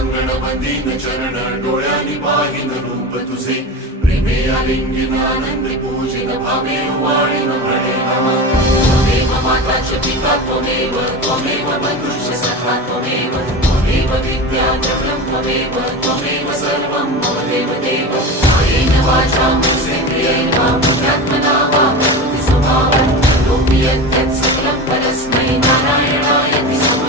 प्रांगण वंदीन चरण डोळ्यांनी पाहिन रूप तुझे प्रेमे आलिंगन आनंद पूजिन भावे वाळीन म्हणे नमः त्वमेव माता च पिता त्वमेव बन्धुश्च सखा त्वमेव विद्या च ब्रह्ममेव त्वमेव सर्वं मम देवदेव कायेन वाचा मनसेन्द्रियेण वा बुद्ध्यात्मना वा प्रकृतिस्वभावात् करोमि यत् सकलं परस्मै नारायणायति